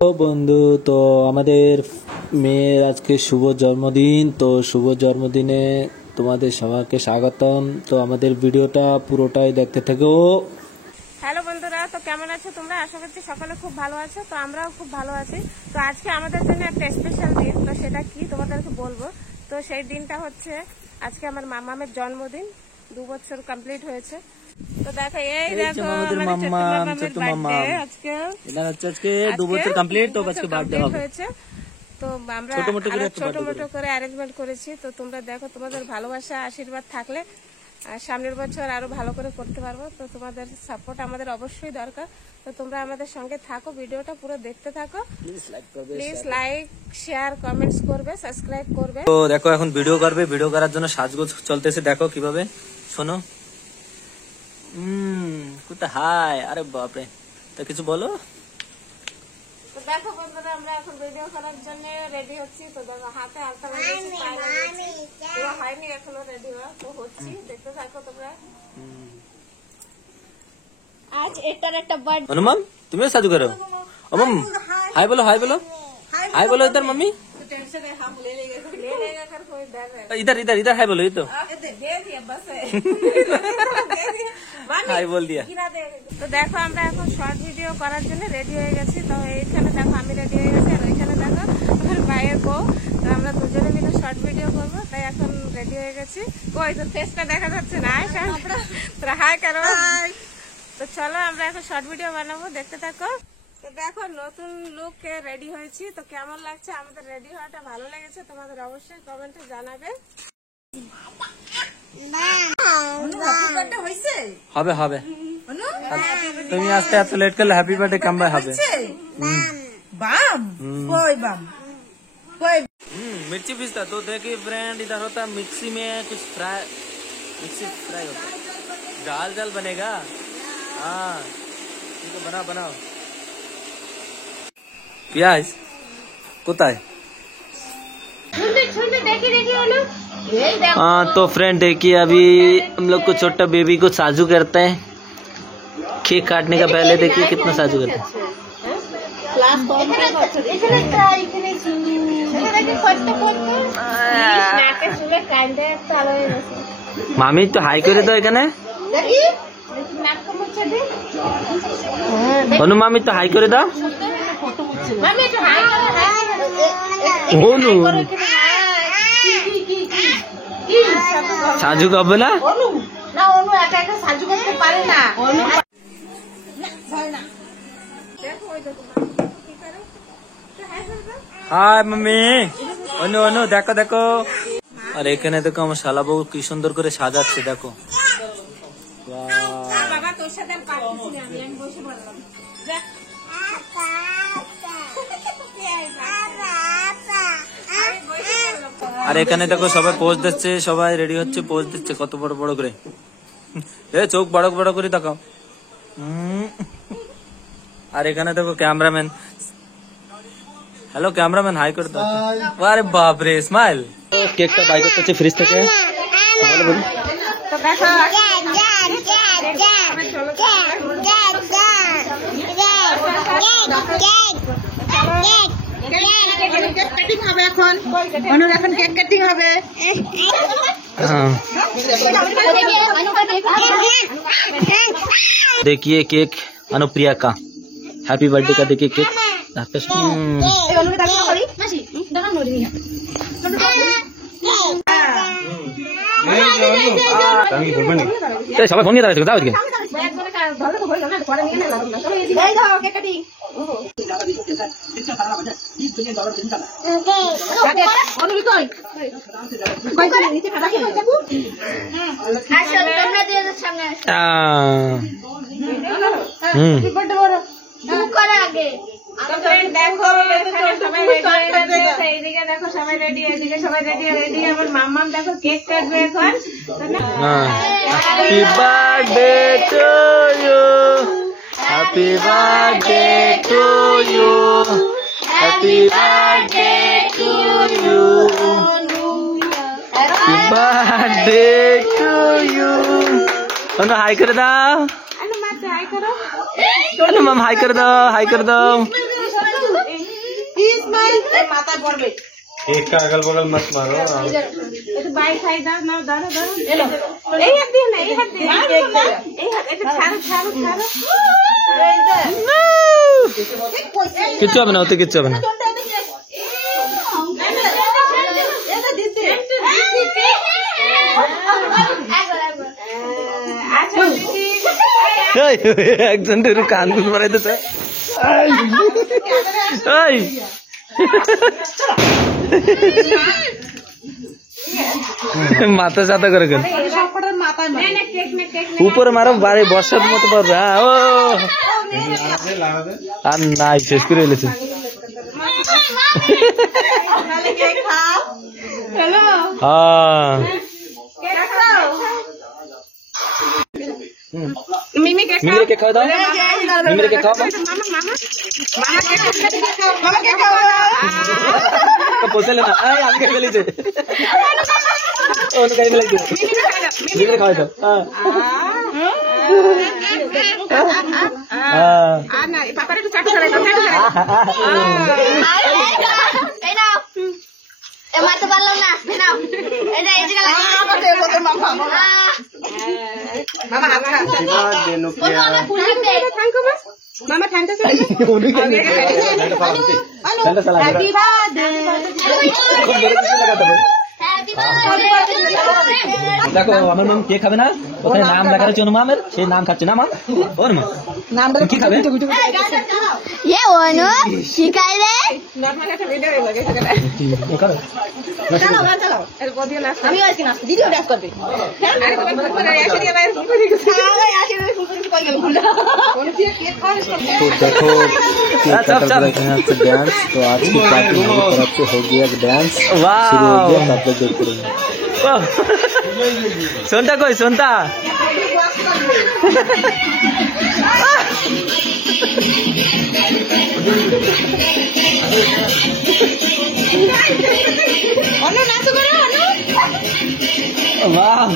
তো বন্ধু, তো আমাদের মেয়ের আজকে শুভ জন্মদিন। তো শুভ জন্মদিনে তোমাদের সবাইকে স্বাগতম। তো আমাদের ভিডিওটা পুরোটাই দেখতে থেকো। হ্যালো বন্ধুরা, তো কেমন আছো তোমরা? আশা করছি সকলে খুব ভালো আছো। তো আমরাও খুব ভালো আছি। তো আজকে আমাদের জন্য একটা স্পেশাল দিন। তো সেটা কি তোমাদেরকে বলবো। তো সেই দিনটা হচ্ছে আজকে আমার মামামের জন্মদিন। 2 বছর কমপ্লিট হয়েছে। তো দেখো, এই দেখো আমাদের মামামের বার্থডে আজকে। এটা হচ্ছে আজকে 2 বছর কমপ্লিট, তো আজকে বার্থডে হবে। তো আমরা ছোট মোটো করে অ্যারেঞ্জমেন্ট করেছি। তো তোমরা দেখো, তোমাদের ভালোবাসা আশীর্বাদ থাকলে সামনের বছর আরো ভালো করে করতে পারবো। তো তোমাদের সাপোর্ট আমাদের অবশ্যই দরকার। তো তোমরা আমাদের সঙ্গে থাকো, ভিডিওটা পুরো দেখতে থাকো। প্লিজ লাইক, শেয়ার, কমেন্টস করবে, সাবস্ক্রাইব করবে। তো দেখো, এখন ভিডিও করবে। ভিডিও করার জন্য সাজগোজ চলতেছে, দেখো কিভাবে। শোনো, কোথা হাই, আরে বাপরে। তো কিছু বলো। তো দেখো বন্ধুরা, আমরা এখন ভিডিও করার জন্য রেডি হচ্ছি। তো দেখো, হাতে আলতা লাগিয়েছি, পায়ে লাগিয়েছি, পুরো হয়নি এখনো, রেডি হওয়া তো হচ্ছি। দেখতে থাকো তোমরা। আজ এটার একটা বার্থডে। অনুমান, তুমিও সাজু করো। ওমম, হাই বলো, হাই বলো, हाय बोलो इधर मम्मी। टेंशन है, हम ले लेगा कर कोई डर है। इधर इधर इधर हाय बोलो। ये तो दे दिया बस है। हाय बोल दिया। তো দেখো, আমরা এখন শর্ট ভিডিও করার জন্য রেডি হয়ে গেছি। তো এইখানে দেখো আমি রেডি হয়ে গেছি, আর ওইখানে দেখো আমার ভাইয়ের বউ। তো আমরা দুজনে মিলে শর্ট ভিডিও করবো, তাই এখন রেডি হয়ে গেছি। ওই তো ফেসটা দেখা যাচ্ছে না, তোরা হাই করো। তো চলো, আমরা এখন শর্ট ভিডিও বানাবো, দেখতে থাকো। তো দেখো, নতুন লুকে রেডি হয়েছি। তো কেমন লাগছে? আমাদের রেডি হওয়াটা ভালো লেগেছে? তোমাদের অবশ্যই কমেন্টে জানাবে। হবে হবে, তুমি আস্তে এত লেট করলে হ্যাপি বার্থডে কাম বাই হবে। বাম कोई बम कोई मिर्ची पीसता। तो देखिए फ्रेंड, इधर होता है मिक्सी में कुछ फ्राई, मिक्सी फ्राई होता है, दाल दाल बनेगा। हाँ ठीक है, बनाओ बनाओ। प्याज कोताय। हाँ तो फ्रेंड देखिए, अभी हम लोग को छोटा बेबी को साजू करते हैं। केक काटने का पहले देखिए कितना साजू करते हैं। मामी तो हाई करे तो এখানে অনু, মামি তো হাই করে দাও। অনু সাজু করবে না? সাজু করতে পারে না। High mummy. অনু অনু দেখো দেখো। আর এখানে দেখো আমার শালা বউ কি সুন্দর করে সাজাচ্ছে, দেখো। বাবা তোর সাথে আমি পারতেছি না, আমি বসে বললাম। আর এখানে দেখো সবাই পোজ দিচ্ছে, সবাই রেডি হচ্ছে, পোজ দিচ্ছে কত বড় বড় করে। এ চোখ বড় বড় করে তাকাও। আর এখানে দেখো ক্যামেরাম্যান। হ্যালো ক্যামেরাম্যান, হাই করে দাও। আরে বাপ রে, স্মাইল। কেকটা বাই করতেছে ফ্রিজ থেকে। ভালো বলি। তো দেখো, এখন কেক কাটিং হবে। देखिए केक अनुप्रिया का, हैप्पी बर्थडे का देखिए केक। সবাই ফোন নিয়ে দাঁড়াচ্ছে, দাও এদিকে। দেখো এইদিকে দেখো সবাই রেডি, এদিকে সবাই রেডি। আমার মাম্মাম দেখো কেক কাটবে এখন। Happy birthday to you, happy birthday to you, happy birthday to you, happy birthday to you. Hi করে দাও। माम हाई कर दो, हाई कर दो। করবে केक का अगल बगल मत मारो একটু বাই খাই দাও না দাঁড়ো দাঁড়ো এই হাত দিয়ে না এই হাত দিয়ে এই হাত এটা ছাড়ো ছাড়ো ছাড়ো কিচ্ছু হবে না, ওতে কিচ্ছু হবে না। একজন কান গুল মারাইতেছে। মাথা সাথে করে কেন উপরে মারো, বাড়ি বর্ষার মতো পারবে। হ্যাঁ ও আর নাই, শেষ করে এলেছে। মিমিকে মিমিকে খাওয়া দাও, মিমিকে খাওয়া পোষালে না, আমি খেয়ে ফেলেছে। মিমিকে খাওয়াই দাও। পাপার একটু চাটু করে দাও, চাটু করে মারতে পারলাম না, এটা এই জায়গা মামা হাত খা মামা ঠান্ডা করে দেখো আমার মাম কে খাবে না, ওখানে নাম লেখা রয়েছে অনুমামের, সেই নাম খাচ্ছে না মা। ওর মা কি খাবে? ये অনু শিখাই রে চলো চলো আমি আজকে নাচ দিদিও ডান্স করবে तो देखो डांस, तो आज की पार्टी हमारी तरफ से हो गया डांस, शुरू हो गया, आप लोग देखते रहिए। सुनता कोई सुनता অনু নাচ করো অনু वाह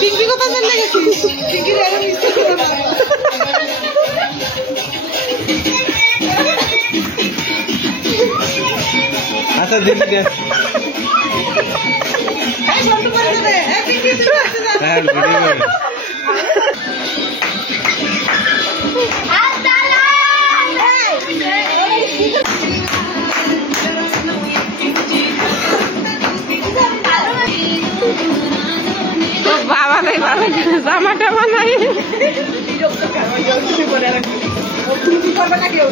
পিঙ্কি কথা জানলে গেছিস পিঙ্কি এখন মিষ্টি করে না अच्छा दीदी এই বন্ধ করে দেবে এই পিঙ্কি তুই নাচতে যা हाँ वीडियो বাবা নাই বাবা জামা টামা নাই করবে না কেউ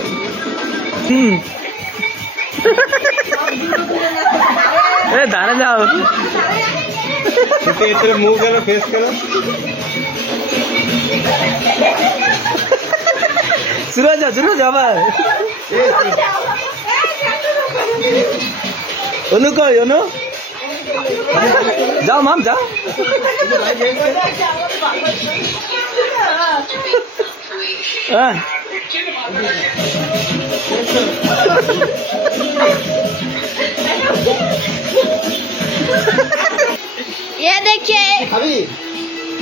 दाने जाओ तेरे मुंह करो फेस करो शुरू जाओ भाई ओनु कोई ओनु जाओ माम जाओ ये देखिए খাবি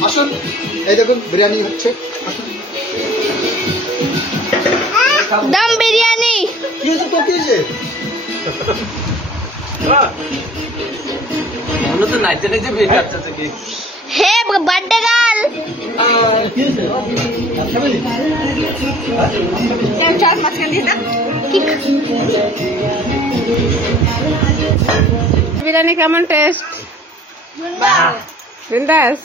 আসুন, এই দেখুন বিরিয়ানি হচ্ছে। दम बिरयानी কি হয়েছে তো, কি হয়েছে? ओनु तो नाचते नाचते बेट अच्छा से की हे बर्थडे गर्ल চার মাঝখান দিয়ে না বিরিয়ানি কেমন টেস্ট বিন্দাস